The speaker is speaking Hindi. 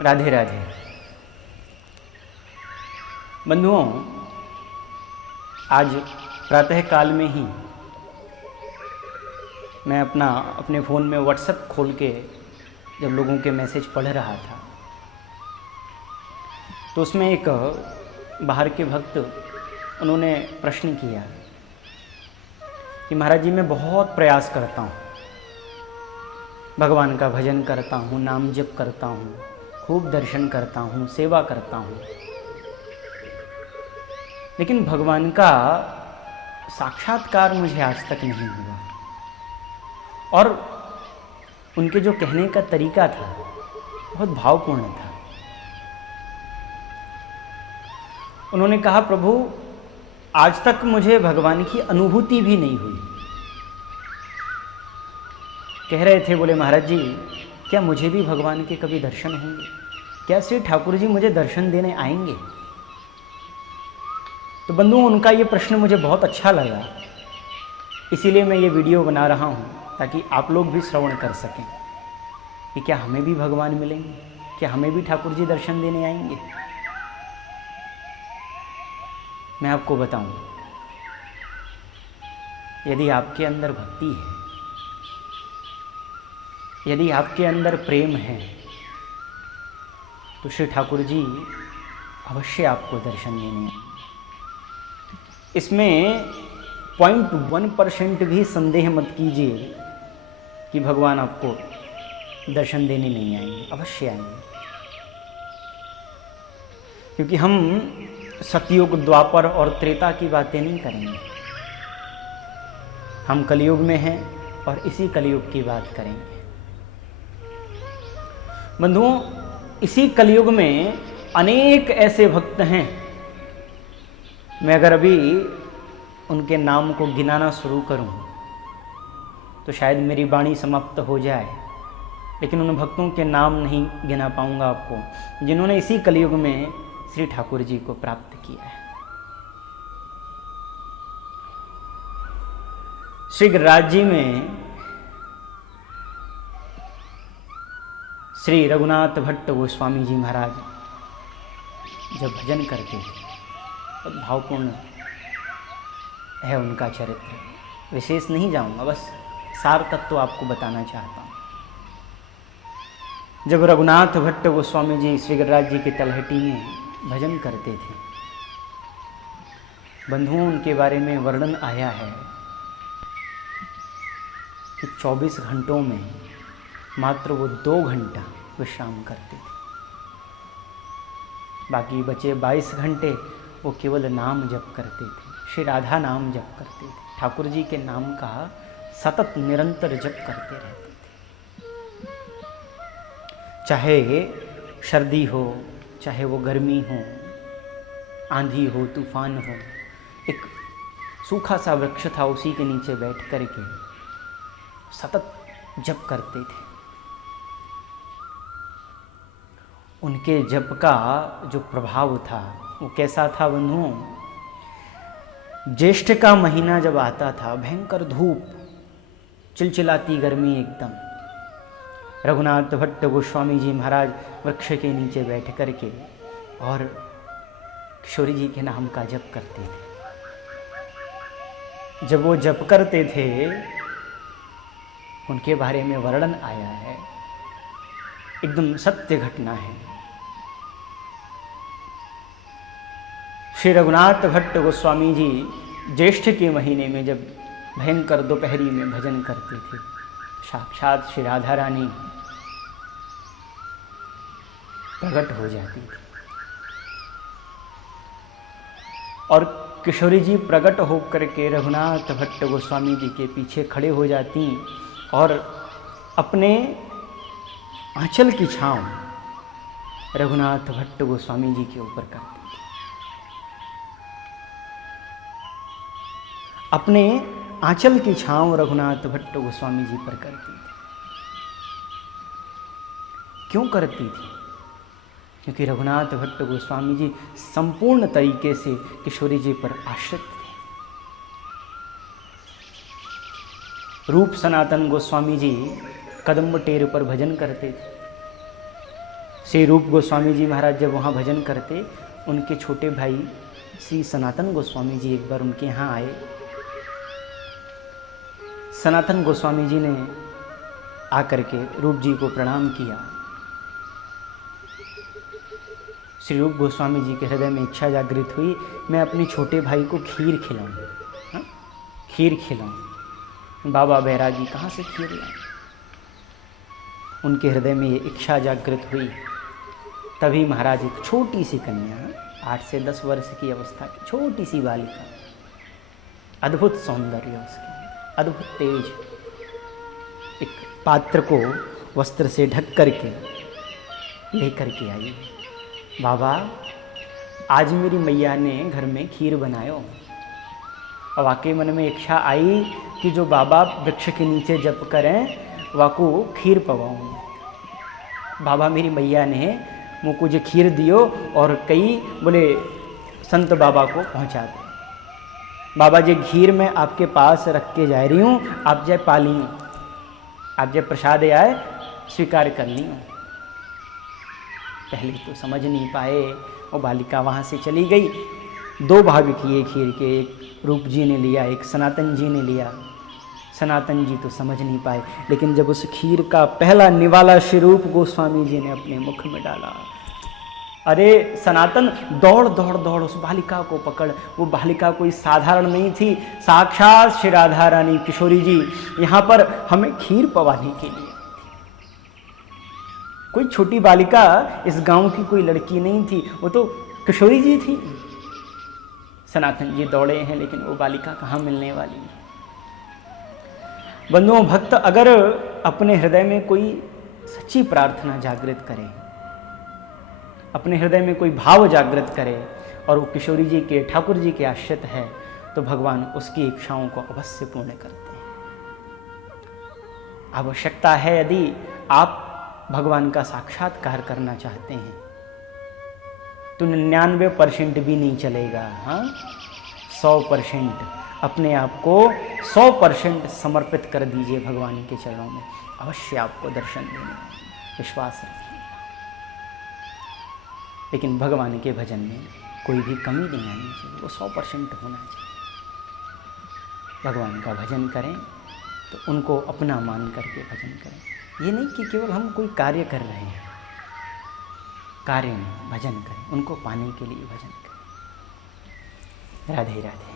राधे राधे। बंधुओं, आज प्रातः काल में ही मैं अपने फ़ोन में व्हाट्सएप खोल के जब लोगों के मैसेज पढ़ रहा था तो उसमें एक बाहर के भक्त उन्होंने प्रश्न किया कि महाराज जी, मैं बहुत प्रयास करता हूँ, भगवान का भजन करता हूँ, नाम जप करता हूँ, खूब दर्शन करता हूँ, सेवा करता हूँ, लेकिन भगवान का साक्षात्कार मुझे आज तक नहीं हुआ। और उनके जो कहने का तरीका था बहुत भावपूर्ण था। उन्होंने कहा, प्रभु आज तक मुझे भगवान की अनुभूति भी नहीं हुई। कह रहे थे, बोले महाराज जी, क्या मुझे भी भगवान के कभी दर्शन होंगे? क्या श्री ठाकुर जी मुझे दर्शन देने आएंगे? तो बंधुओं, उनका ये प्रश्न मुझे बहुत अच्छा लगा, इसीलिए मैं ये वीडियो बना रहा हूँ ताकि आप लोग भी श्रवण कर सकें कि क्या हमें भी भगवान मिलेंगे, क्या हमें भी ठाकुर जी दर्शन देने आएंगे। मैं आपको बताऊं, यदि आपके अंदर भक्ति है, यदि आपके अंदर प्रेम है, तो श्री ठाकुर जी अवश्य आपको दर्शन देने आएंगे। इसमें 0.1% भी संदेह मत कीजिए कि भगवान आपको दर्शन देने नहीं आएंगे, अवश्य आएंगे। क्योंकि हम सतयुग, द्वापर और त्रेता की बातें नहीं करेंगे, हम कलयुग में हैं और इसी कलयुग की बात करेंगे। बंधुओं, इसी कलयुग में अनेक ऐसे भक्त हैं, मैं अगर अभी उनके नाम को गिनाना शुरू करूं तो शायद मेरी वाणी समाप्त हो जाए, लेकिन उन भक्तों के नाम नहीं गिना पाऊंगा आपको जिन्होंने इसी कलयुग में श्री ठाकुर जी को प्राप्त किया है। श्री गिरिराज जी में श्री रघुनाथ भट्ट गोस्वामी जी महाराज जब भजन करते थे, बहुत भावपूर्ण है उनका चरित्र। विशेष नहीं जाऊंगा, बस सार तत्व आपको बताना चाहता हूँ। जब रघुनाथ भट्ट गोस्वामी जी श्री गिरिराज जी की तलहटी में भजन करते थे, बंधुओं, उनके बारे में वर्णन आया है कि 24 घंटों में मात्र वो 2 घंटा विश्राम करते थे, बाकी बचे 22 घंटे वो केवल नाम जप करते थे, श्री राधा नाम जप करते थे, ठाकुर जी के नाम का सतत निरंतर जप करते रहते थे। चाहे सर्दी हो, चाहे वो गर्मी हो, आंधी हो, तूफान हो, एक सूखा सा वृक्ष था, उसी के नीचे बैठ कर के सतत जप करते थे। उनके जप का जो प्रभाव था वो कैसा था बंधुओं? ज्येष्ठ का महीना जब आता था, भयंकर धूप, चिलचिलाती गर्मी एकदम, रघुनाथ भट्ट गोस्वामी जी महाराज वृक्ष के नीचे बैठ कर के और किशोरी जी के नाम का जप करते थे। जब वो जप करते थे, उनके बारे में वर्णन आया है, एकदम सत्य घटना है। श्री रघुनाथ भट्ट गोस्वामी जी ज्येष्ठ के महीने में जब भयंकर दोपहरी में भजन करते थे, साक्षात श्री राधा रानी प्रकट हो जाती थी और किशोरी जी प्रकट होकर के रघुनाथ भट्ट गोस्वामी जी के पीछे खड़े हो जाती और अपने आंचल की छांव रघुनाथ भट्ट गोस्वामी जी के ऊपर करती थी। अपने आंचल की छांव रघुनाथ भट्ट गोस्वामी जी पर करती थी। क्यों करती थी? क्योंकि रघुनाथ भट्ट गोस्वामी जी संपूर्ण तरीके से किशोरी जी पर आश्रित थे। रूप सनातन गोस्वामी जी कदम्ब टेर पर भजन करते थे, श्री रूप गोस्वामी जी महाराज जब वहाँ भजन करते, उनके छोटे भाई श्री सनातन गोस्वामी जी एक बार उनके यहाँ आए। सनातन गोस्वामी जी ने आकर के रूप जी को प्रणाम किया। श्री रूप गोस्वामी जी के हृदय में इच्छा जागृत हुई, मैं अपने छोटे भाई को खीर खिलाऊं, खीर खिलाऊं। बाबा बैरागी कहाँ से खीर लाए? उनके हृदय में ये इच्छा जागृत हुई। तभी महाराज एक छोटी सी कन्या, 8 से 10 वर्ष की अवस्था की छोटी सी बालिका, अद्भुत सौंदर्य उसके, अद्भुत तेज, एक पात्र को वस्त्र से ढक करके लेकर के आई। बाबा, आज मेरी मैया ने घर में खीर बनायो। और वाकई मन में इच्छा आई कि जो बाबा वृक्ष के नीचे जप करें वाको खीर पवाऊँ। बाबा मेरी मैया ने मुझको जो खीर दियो और कई बोले संत बाबा को पहुंचा दो। बाबा जी खीर मैं आपके पास रख के जा रही हूँ, आप जय पा ली, आप जय प्रसाद आए स्वीकार कर ली। पहले तो समझ नहीं पाए, और बालिका वहाँ से चली गई। 2 भाग किए खीर के, एक रूप जी ने लिया, एक सनातन जी ने लिया। सनातन जी तो समझ नहीं पाए, लेकिन जब उस खीर का पहला निवाला श्री रूप गोस्वामी जी ने अपने मुख में डाला, अरे सनातन दौड़ दौड़ दौड़ उस बालिका को पकड़। वो बालिका कोई साधारण नहीं थी, साक्षात श्री राधा रानी किशोरी जी यहाँ पर हमें खीर पवाने के लिए। कोई छोटी बालिका इस गांव की कोई लड़की नहीं थी, वो तो किशोरी जी थी। सनातन जी दौड़े हैं, लेकिन वो बालिका कहाँ मिलने वाली। बंधुओं, भक्त अगर अपने हृदय में कोई सच्ची प्रार्थना जागृत करे, अपने हृदय में कोई भाव जागृत करे और वो किशोरी जी के, ठाकुर जी के आश्रित है, तो भगवान उसकी इच्छाओं को अवश्य पूर्ण करते हैं। आवश्यकता है, यदि आप भगवान का साक्षात्कार करना चाहते हैं तो 99% भी नहीं चलेगा। हाँ, 100% अपने आप को 100% समर्पित कर दीजिए भगवान के चरणों में, अवश्य आपको दर्शन देने, विश्वास रखिए। लेकिन भगवान के भजन में कोई भी कमी नहीं आनी चाहिए, वो 100% होना चाहिए। भगवान का भजन करें तो उनको अपना मान करके भजन करें। ये नहीं कि केवल हम कोई कार्य कर रहे हैं, कार्य नहीं, भजन करें, उनको पाने के लिए भजन करें। राधे राधे।